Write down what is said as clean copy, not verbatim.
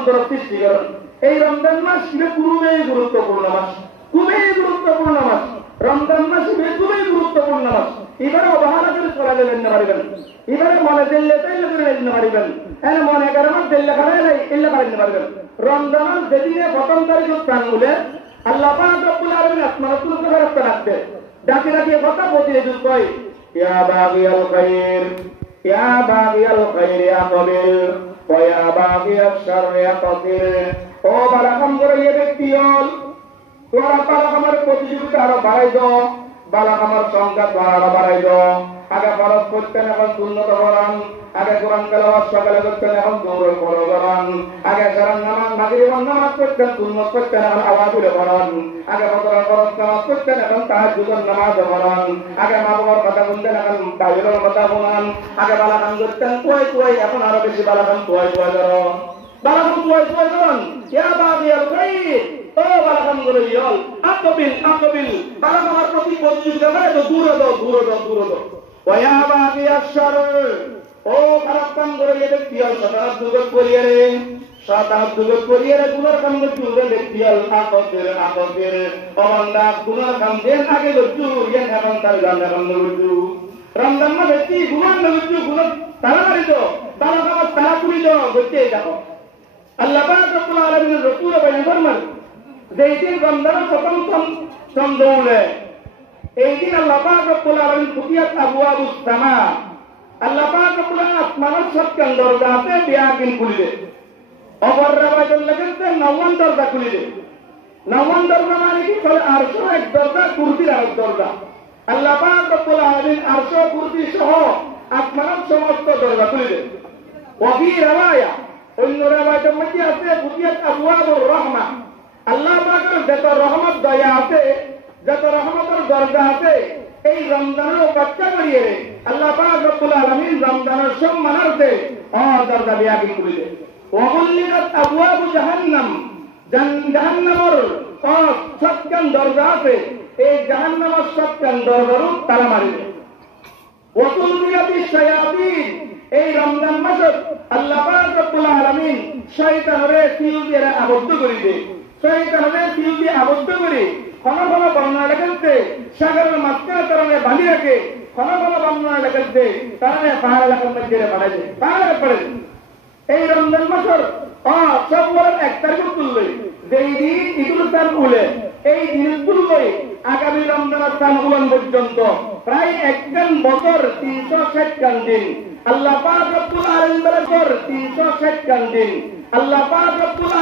অন্তর সৃষ্টি করেন। এই রমজান মাস খুবই গুরুত্বপূর্ণ মাস, খুবই গুরুত্বপূর্ণ মাস। রমজান মাস খুবই গুরুত্বপূর্ণ মাস। এবারে অবহেলা করে চলা যাবেন না পারিবেন, এবারে মনে দিল্লে তৈরি করে নিতে পারিবেন, হ্যাঁ মনে করেন দিল্লে খারাই নাই এলে পারিতে পারবেন। রমজান যেদিনে প্রথম তারিখ প্রাণ বলে আল্লাহ পাক রব্বুল আলামিন আসমানুল ফেরেশতা রাখবে, ডাকি ডাকি কথা প্রতিনিধি কয়, ইয়া বাগিয়াল খায়র, ইয়া বাগিয়াল খায়র আকবিল ওয়া ইয়া বাগিয়াশ শাররি আকাসির। ও বালাকাম করে এই ব্যক্তি হল তোরা বালাকামের প্রতিযোগিতা আরো বাড়াই দাও, বালাকামের সংখ্যা আরো বাড়াই দাও। আগে ফরজ করতেন, এখন উন্নত করান। আগে কোরআন তেলাওয়াত সকালে করতেন, এখন দৌড় ফলো করান। আগে সারান নামাজ মাগরিব নামাজ করতেন, সুন্নত করতেন, এখন আওয়াজুলে করান। আগে ফজরের ফরজ নামাজ করতেন, এখন তাহাজ্জুদের নামাজ করান। আগে মা বাবার কথা শুনতেন, এখন বাইরের কথা শোনান। আগে বালাকাম করতেন কুয়াই কুয়াই, এখন আরো বেশি বালাকাম কুয়াই কুয়াই করো, বালাকাম কুয়াই কুয়াই করুন। ইয়া বাগিয়াল খায়র, ও বালাকাম করে ইয়ল আকবিল আকবিল, বালাকামের প্রতি প্রতিযোগিতা করে তো দূরে দাও দূরে দাও দূরে দাও। ওয়া ইয়া বাগিয়াশ শারর, ও খারাপ কাম করে এই ব্যক্তি হল শতাব্দ যুগত করিয়ে রে, শতাব্দ যুগত করিয়ে রে গুনার কাম করছি ওদের ব্যক্তি হল আকবির আকবির। অবান্দা গুনার কাম দেন আগে করছু, ইয়েন এখন তার গান এখন করছু। রমজান মাসে কি গুনার করছু, গুনার তারা মারি তো বালাকাম তারা পুরি দাও করতে যাও। আল্লাহ পাক রব্বুল আলামিনের রাসূল বলেন ফরমান, যেই দিন রমজানের প্রথম চন্দ্র উঠে এই দিন আল্লাহ পাক রব্বুল আলামিন ফুতিহাত আবওয়াবুস সামা, আল্লাহ পাক রব্বুল আলামিন আসমানের সবখান দরজা আছে বিয়াকিন খুলিবে। অপর রাবাইতুল লাগাতে ৯ দরজা খুলিবে। ৯ দরজা মানে কি? বলে আরশ এক দরজা, কুরসির আরেক দরজা। আল্লাহ পাক রব্বুল আলামিন আরশ কুরসি সহ আসমানের সমস্ত দরজা খুলিবে। ওয়াফি রাওয়ায়া, অন্য রাওয়ায়াতের মধ্যে আছে ফুতিহাত আবওয়াবুর রাহমা, আল্লাহ পাকের যত রহমত দয়া আছে, যত রহমতের দরজা আছে এই রমজানের উপেক্ষা করিয়ে আল্লাহ পাক রব্বুল আলামিন রমজানের সম্মানার্থে দরজা বিয়াকিন করিবে। ওয়াগুল্লিকাত আবওয়াবু জাহান্নাম, জাহান্নামের সবখান দরজা আছে, এই জাহান্নামের সবখান দরজারও তালা মারিবে। ওয়াতুলবিয়াতিশ শায়াতিন, এই রমজান মাসে আল্লাহ পাক রব্বুল আলামিন শয়তানরে তিল দিয়ে আবদ্ধ করিবে। শয়তানরে তিল দিয়ে আবদ্ধ করে কোন কোন বর্ণনা লেখাচ্ছে সাগরের মাঝখানে তারা বাঁধি রাখে, কোন কোন বর্ণনা লেখাচ্ছে তারা পাহাড় এলাকার মধ্যে বানাইছে, পাহাড়ে পড়ে। এই রমজান মাসের সব বলেন ১ তারিখ তুলবে, যেই দিন ঈদুল চাঁদ উলে এই দিন তুলবে আগামী রমজানের চাঁদ উলান পর্যন্ত প্রায় ১ বছর ৩৬০ দিন। আল্লাহ পাক রব্বুল আলামিনের ৩৬০ দিন। আল্লাহ পাক রব্বুল